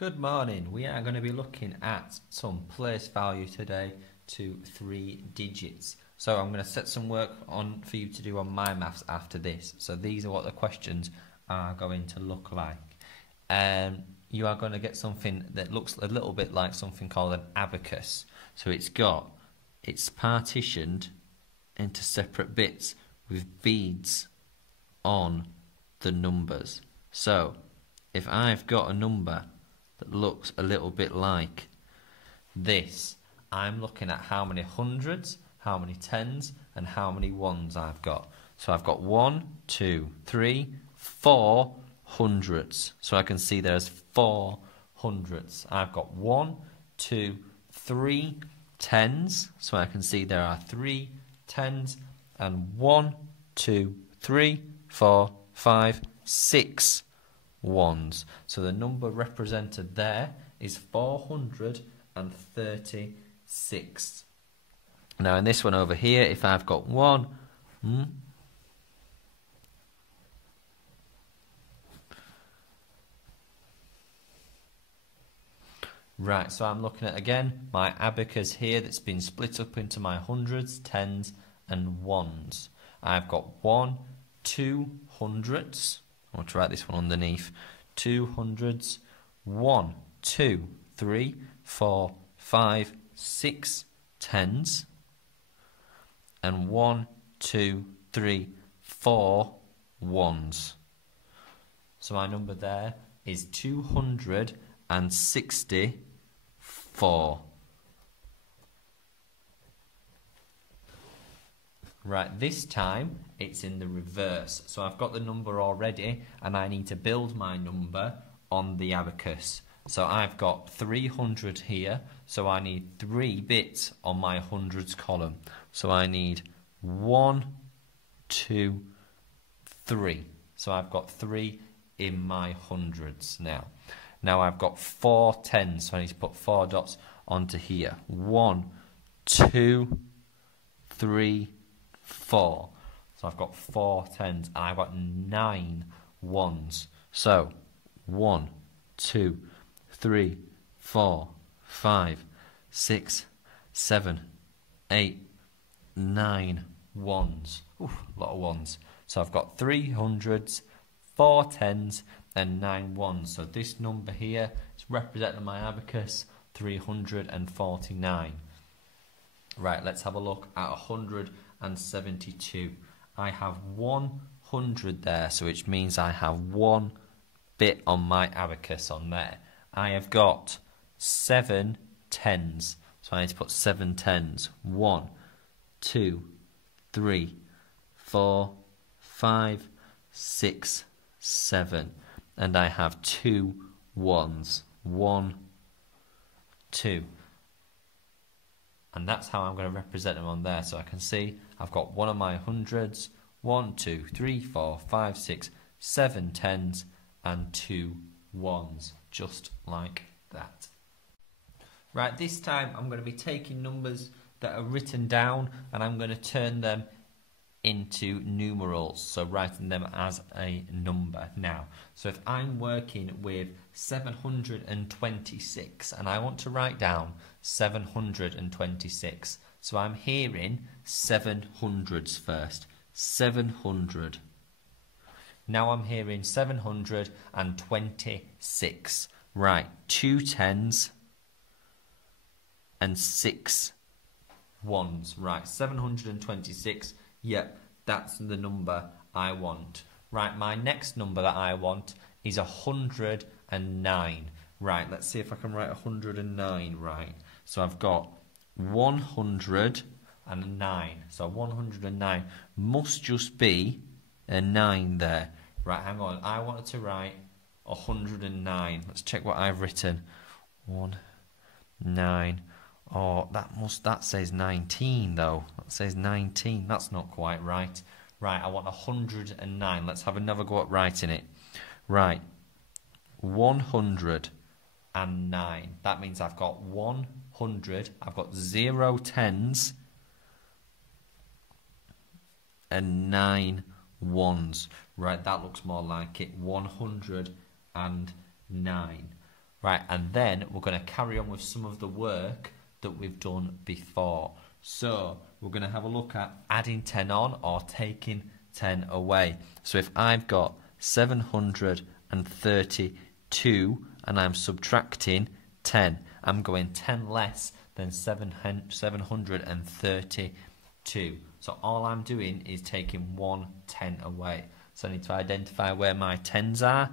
Good morning. We are going to be looking at some place value today to 3 digits. So I'm going to set some work on for you to do on my maths after this. So these are what the questions are going to look like. You are going to get something that looks a little bit like something called an abacus. So it's partitioned into separate bits with beads on the numbers. So if I've got a number that looks a little bit like this, I'm looking at how many hundreds, how many tens, and how many ones I've got. So I've got 1, 2, 3, 4 hundreds. So I can see there's 4 hundreds. I've got 1, 2, 3 tens. So I can see there are 3 tens, and 1, 2, 3, 4, 5, 6 ones. So the number represented there is 436. Now in this one over here, if I've got 1, right, so I'm looking at, again, my abacus here that's been split up into my hundreds, tens, and ones. I've got 1, 2 hundreds. I want to write this one underneath. 2 hundreds. 1, 2, 3, 4, 5, 6 tens. And 1, 2, 3, 4 ones. So my number there is 264. Right, this time it's in the reverse. So I've got the number already and I need to build my number on the abacus. So I've got 300 here, so I need 3 bits on my hundreds column. So I need 1, 2, 3. So I've got 3 in my hundreds now. Now I've got 4 tens, so I need to put 4 dots onto here. 1, 2, 3, 4. So I've got 4 tens and I've got 9 ones. So 1, 2, 3, 4, 5, 6, 7, 8, 9 ones. Oof, a lot of ones. So I've got 3 hundreds, 4 tens, and 9 ones. So this number here is representing my abacus, 349. Right, let's have a look at 172. I have 100 there, so which means I have 1 bit on my abacus on there. I have got 7 tens, so I need to put 7 tens. 1, 2, 3, 4, 5, 6, 7. And I have 2 ones. 1, 2. And that's how I'm going to represent them on there. So I can see I've got 1 of my hundreds, 1, 2, 3, 4, 5, 6, 7 tens, and 2 ones, just like that. Right, this time I'm going to be taking numbers that are written down and I'm going to turn them into numerals, so writing them as a number now. So if I'm working with 726 and I want to write down 726, so I'm hearing 700s first. 700. Now I'm hearing 726. Right, 2 tens and 6 ones. Right, 726. Yep, that's the number I want. Right, my next number that I want is 109. Right, let's see if I can write 109 right. So I've got 109. So 109 must just be a 9 there. Right, hang on. I wanted to write 109. Let's check what I've written. 1, 9. Oh, that says 19 though. That says 19. That's not quite right. Right, I want 109. Let's have another go at writing it. Right, 109. That means I've got 100. I've got 0 tens and 9 ones. Right, that looks more like it. 109. Right, and then we're going to carry on with some of the work that we've done before. So we're going to have a look at adding 10 on or taking 10 away. So if I've got 732 and I'm subtracting 10, I'm going 10 less than 732. So all I'm doing is taking 1 10 away. So I need to identify where my 10s are.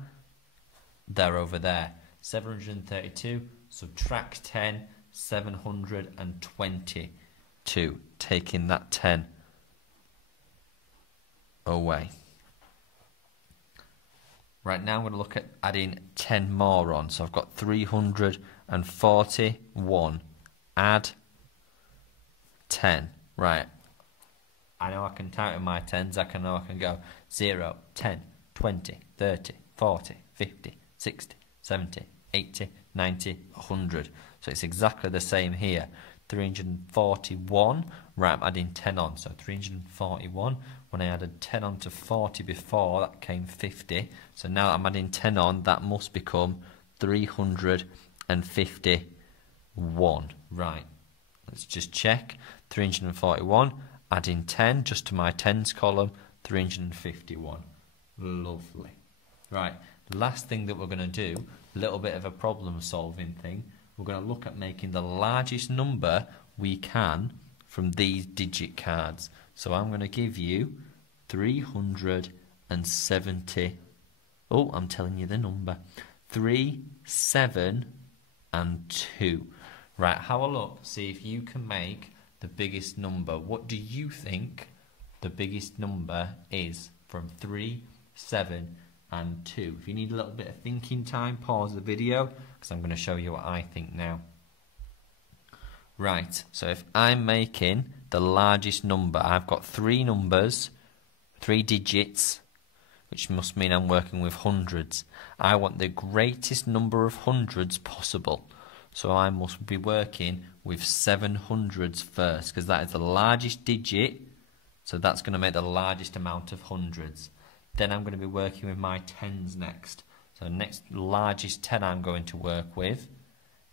They're over there. 732, subtract 10, 722, taking that 10 away. Right, now I'm going to look at adding 10 more on. So I've got 341, add 10. Right, I know I can count in my 10s. I can go 0, 10, 20, 30, 40, 50, 60, 70, 80, 90, 100. So it's exactly the same here. 341, right, I'm adding 10 on. So 341, when I added 10 on to 40 before, that came 50. So now I'm adding 10 on, that must become 351. Right, let's just check. 341, adding 10 just to my 10s column, 351. Lovely. Right, last thing that we're going to do, a little bit of a problem solving thing. We're going to look at making the largest number we can from these digit cards. So I'm going to give you 370. Oh, I'm telling you the number. 3, 7, and 2. Right, have a look. See if you can make the biggest number. What do you think the biggest number is from 3, 7, and 2? If you need a little bit of thinking time, pause the video, because I'm going to show you what I think now. Right, so if I'm making the largest number, I've got 3 numbers, 3 digits, which must mean I'm working with hundreds. I want the greatest number of hundreds possible. So I must be working with 700s first, because that is the largest digit, so that's going to make the largest amount of hundreds. Then I'm going to be working with my 10s next. So next largest 10 I'm going to work with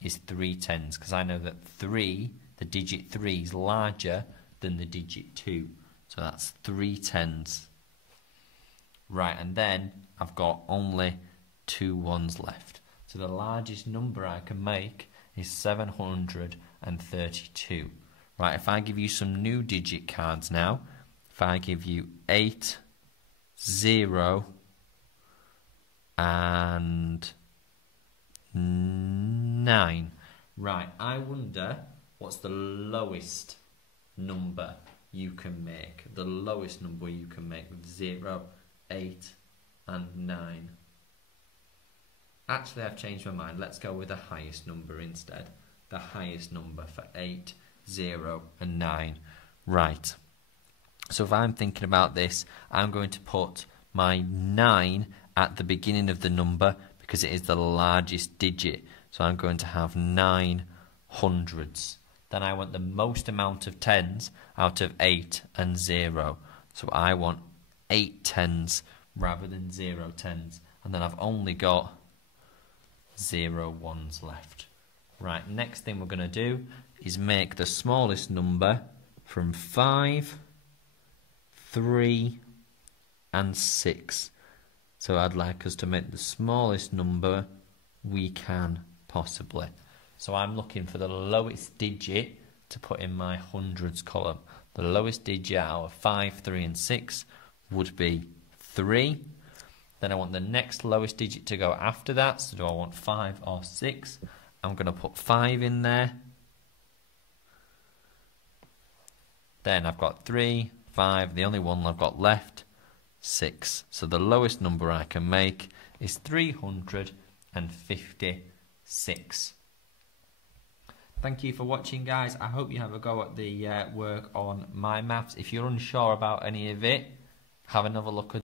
is 3 10s, because I know that 3, the digit 3, is larger than the digit 2. So that's 3 10s. Right, and then I've got only 2 1s left. So the largest number I can make is 732. Right, if I give you some new digit cards now, if I give you 8, 0, and 9. Right, I wonder what's the lowest number you can make. The lowest number you can make with 0, 8, and 9. Actually, I've changed my mind. Let's go with the highest number instead. The highest number for 8, 0, and 9. Right. So if I'm thinking about this, I'm going to put my 9 at the beginning of the number because it is the largest digit. So I'm going to have 9 hundreds. Then I want the most amount of 10s out of 8 and 0. So I want 8 10s rather than 0 10s. And then I've only got 0 1s left. Right, next thing we're going to do is make the smallest number from 5, 3, and 6. So I'd like us to make the smallest number we can possibly. So I'm looking for the lowest digit to put in my hundreds column. The lowest digit out of 5, 3, and 6 would be 3. Then I want the next lowest digit to go after that. So do I want 5 or 6? I'm going to put 5 in there. Then I've got 3, 5. The only one I've got left, 6. So the lowest number I can make is 356. Thank you for watching, guys. I hope you have a go at the work on My Maths. If you're unsure about any of it, have another look at